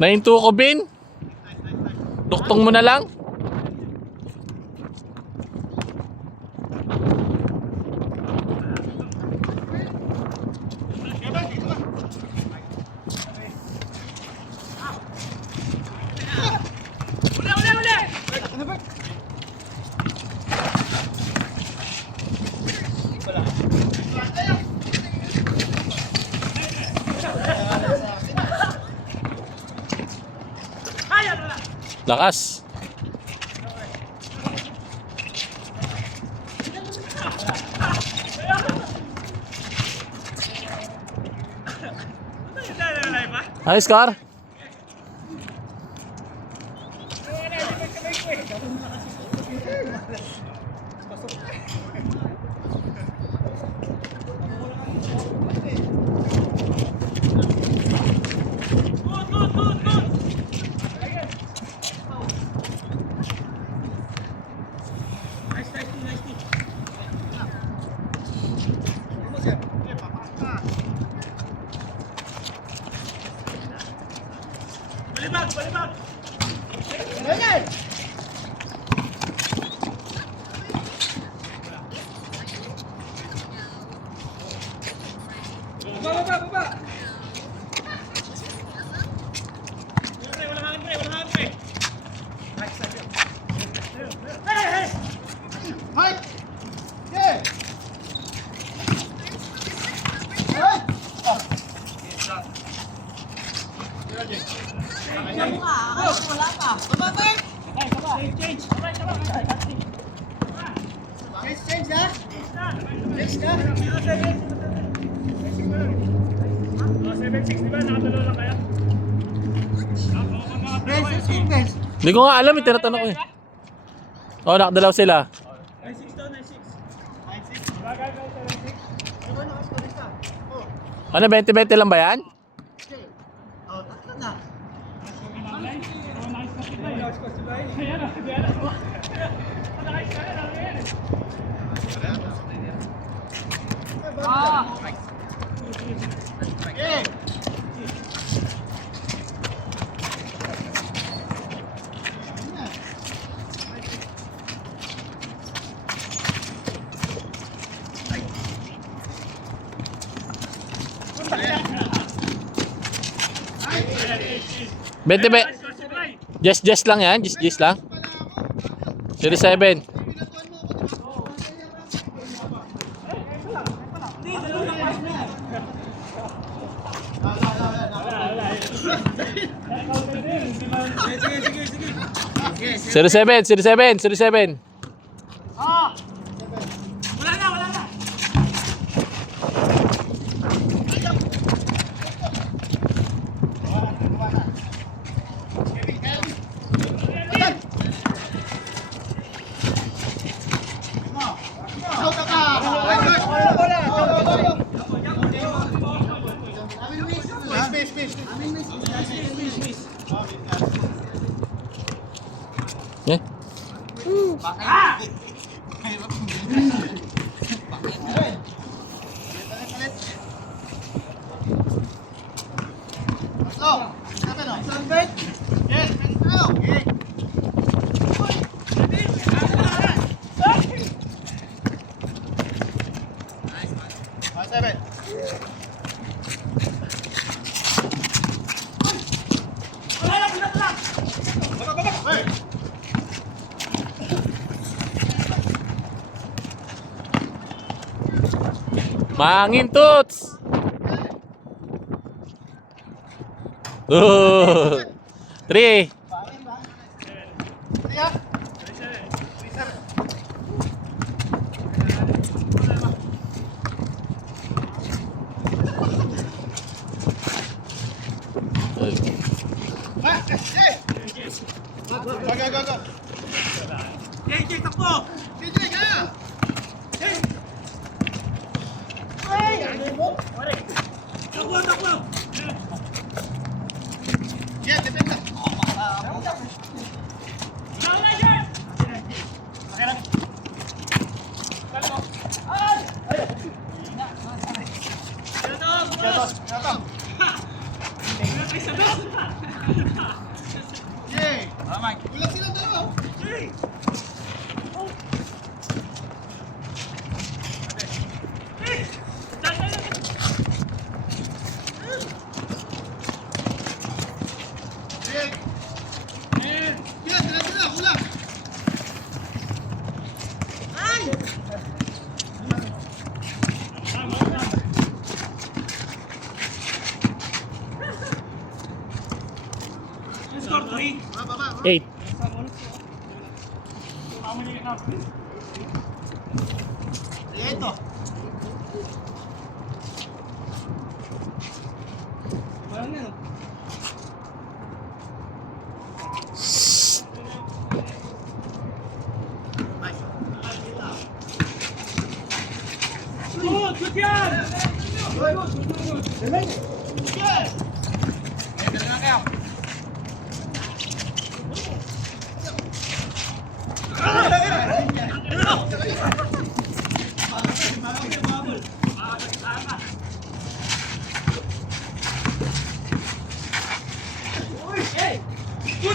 Nahinto ko, Bin. Duktong mo na lang. Lakas. Ayos, Car. Balibag! Baba! Walang hangin, Hey! Hey! Yeah! Change na? Change na? 7-6, di ba? Nakadalo lang kaya? Hindi ko nga alam, tinatanong ko eh. Oo, nakadalaw sila. 9-6 daw, 9-6. 9-6? Ano, 20-20 lang ba yan? Oo, tatlo na. Just lang yan, just lang. Series 7. Series 7. Wala na! Eh? Mangin Tots. 2 3. Go! JJ, takbo! JJ, ka! Takbo! Yeah, defend lang. Atap. Yay! Ulang silang dalawa. Yay! Score 3. 8. Ito. Good yan! Good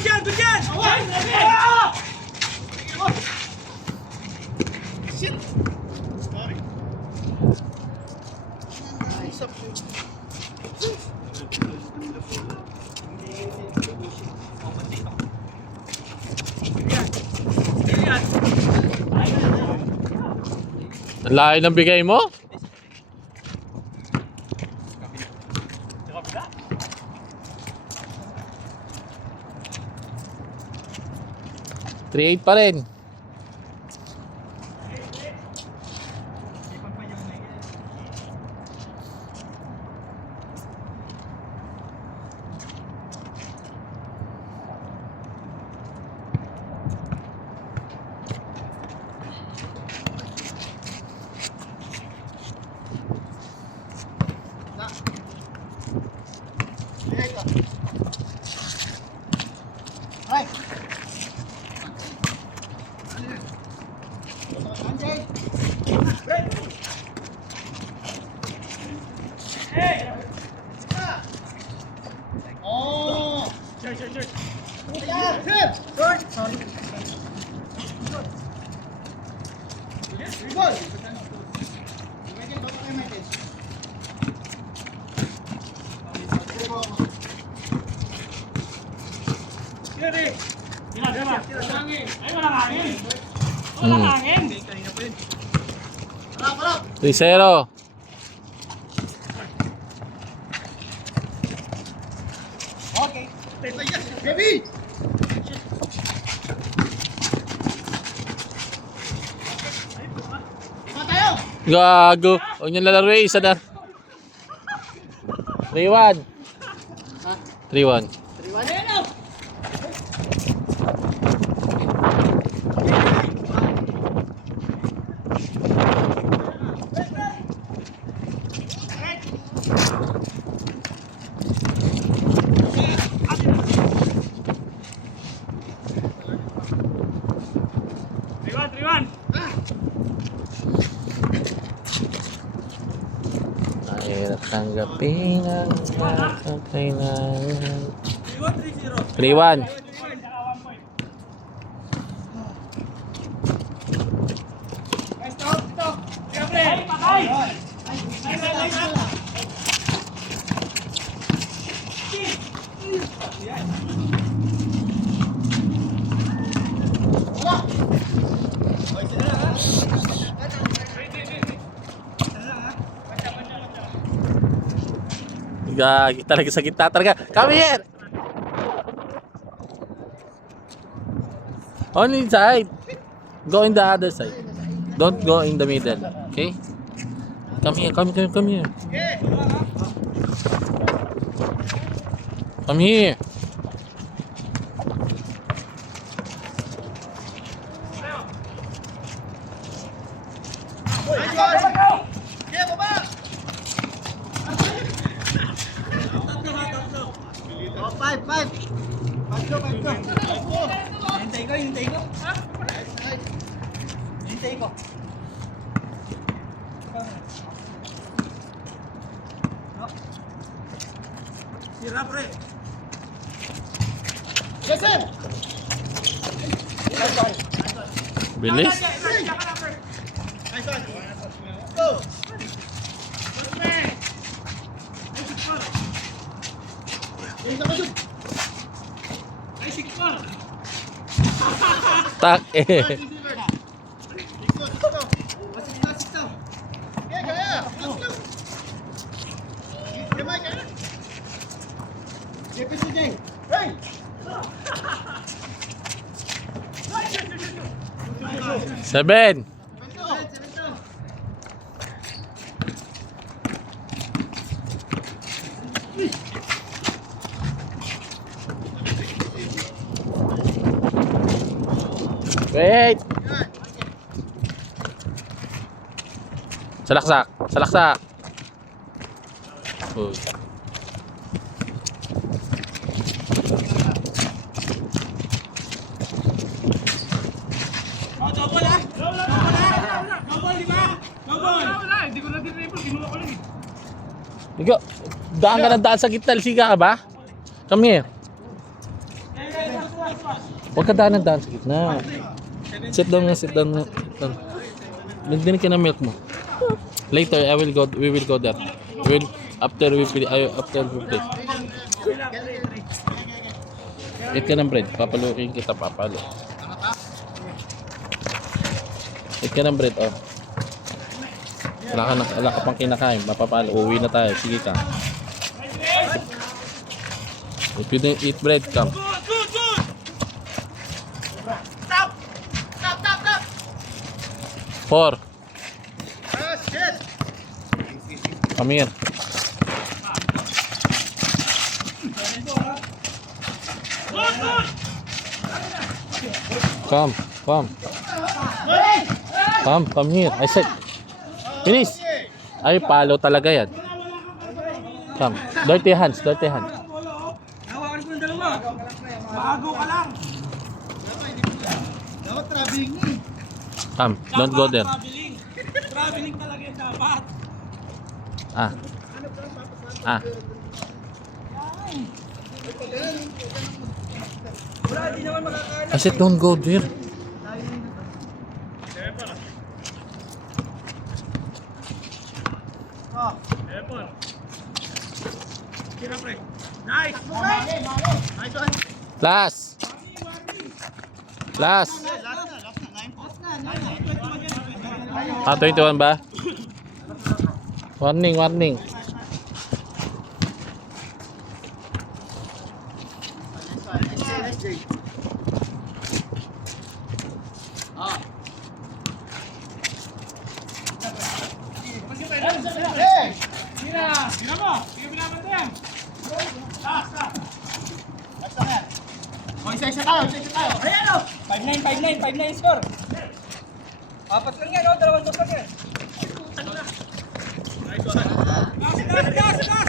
yan! Good yan! Shit! Sorry. Ang layo ng bigay mo? $3.8 pa rin. Ay! Oh! Sure. Ayan! Good! Sorry. Good! Imagine, baka kayo may test. Hmm. 3-0. Okay. Baby! Lima tayo! Gago. Huwag niyang lalaro eh. Isa na. 3-1. 3-1. 3-1 na yun! Mahirap tanggapin ang kailangan. 3-1. Gagi talaga sa gitna talaga. Come here! Only inside. Go in the other side. Don't go in the middle. Okay? Come here, come here. Come here. Five. Hintay ko. No? Tira, pre. Yes, sir. Bilis. Nice one. Go. Nice one. Tak eh. Seven. Wait. Salaksak, salaksak. Uy. Oh, double ah. Double, di ba? Double. Wala, hindi ko na din-triple. Kinuha ko lang eh. Ikaw, daan ka ng daan sa gitna. Siga ka ba? Come here. Huwag ka daan ng daan sa gitna. Sit down nga, sit down nga. Nagdinig ka ng milk mo. Later, we will go there. After we play. Eat ka ng bread. Papaluin kita, papalo. Eat ka ng bread, oh. Wala ka pang kinakain. Mapapalo. Uwi na tayo. Sige ka. If you don't eat bread, come. Stop! 4. Come here. Come here. I said. Finish. Ay, palo talaga yan. Come. Dirty hands. Nawakan ko ng dalawa. Bago ka lang. Dapat traveling na eh. Come. Don't go there. Traveling talaga yung dapat. Ah. Wala, di naman makakain. I said don't go there. Tira, pre. Nice! Nice one. Last. Last na. 21 ba? Warning. Tira mo! Sige, binabantayan. Last. Isa-isa tayo. Ayan o! 5-9 score. Apat lang yan o, dalawang dos lang yan. Gas! Last one.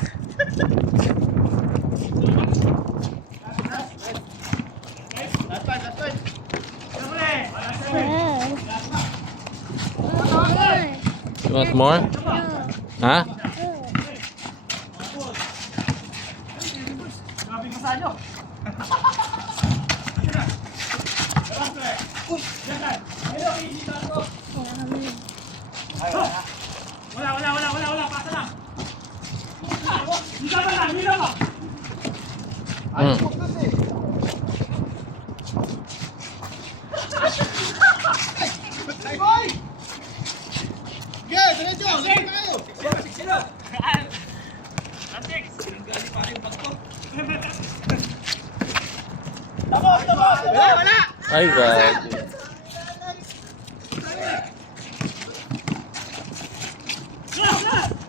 You want more? Ha? Grabe ka sa inyo. Wala. Pasa na. Hila mo. Yeah, diretso. Sino? Antik. Sinanggali pa rin bag ko. Tapos. Wala. Ay, God.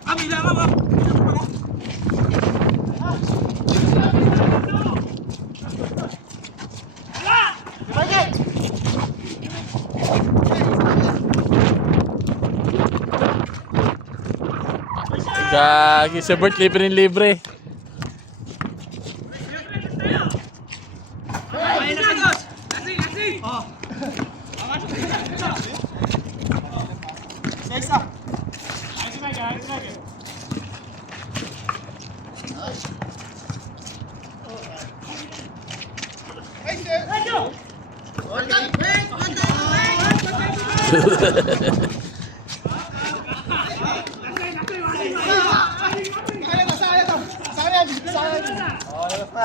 Kami lang ako. Gagi, si Bert libre. Ayun na boss. Lasing. Oh. Isa. Ayos na.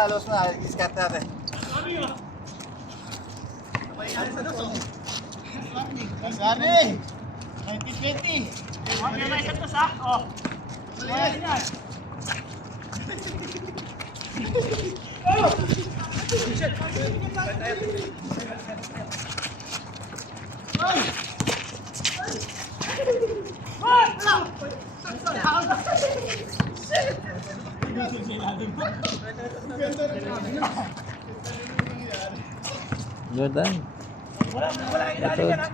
Los na. Discard natin. Gani! 1920! Okay, may isa to sa. Oh. Ayan yan. Jordan. Wala Ito. ilalim yan ha.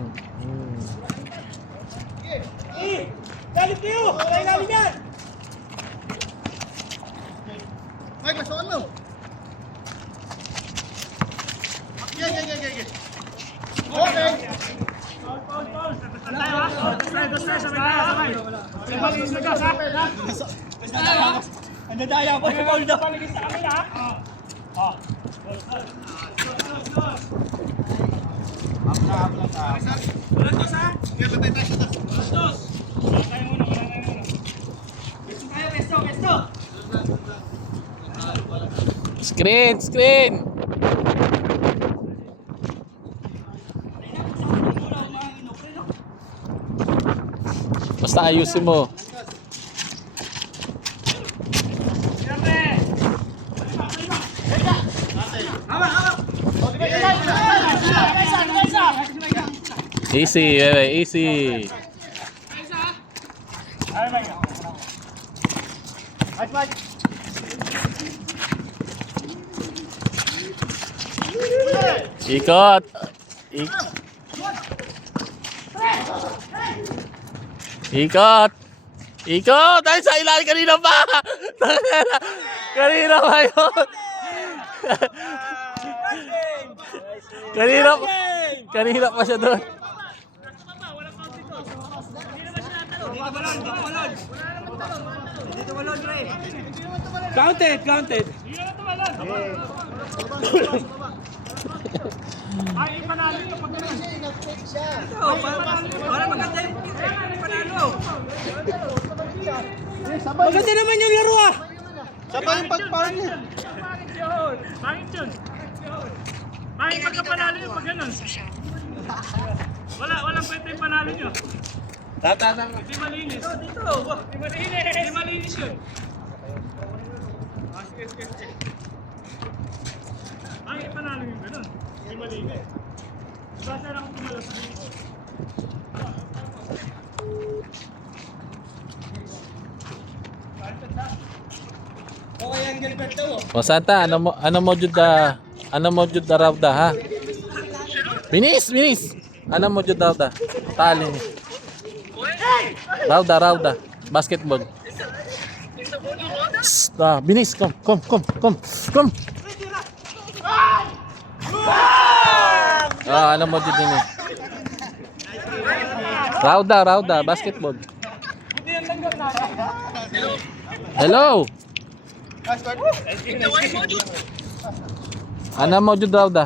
Galit kayo! Wala ilalim yan! Mike, masukan mo! Okay. Okay! Paul. Tayo ha? Dos tayo, sabay tayo, sabay. Malinis na gas ha? Ang dadaya ko si Paul daw. Malinis sa kanila ha? Oh. Wala tos ha? Wala tos. Wala tayo muna. Pesto. Screen. Basta ayusin mo. Easy, easy. Mike! Ikot. Ikot. Ay, sa ilalim kanina pa. Kanina pa yun. Kanina pa siya doon. Counted. Ay, ipanalo nyo pag ganun. Para maganda yung ipanalo. Maganda naman yung laro ah. Sabay yung pagpahan niya. Pangit yun. Pangit pagkapanalo nyo pag ganun. Walang pwede yung panalo nyo. Hindi malinis. Hindi malinis yun. Pangit panalo yung ganun. Hindi malinis. Basta lang kung tumalo sa dito. Okay, ang Gilbert daw. O Santa, ano mo jud da rawda ha? Binis. Ano mo jud rawda? Tali. Rawda. Basketball. Binis, kom. Ano mo jud din? Rawda, basketball. Hello. Ano mo jud rawda?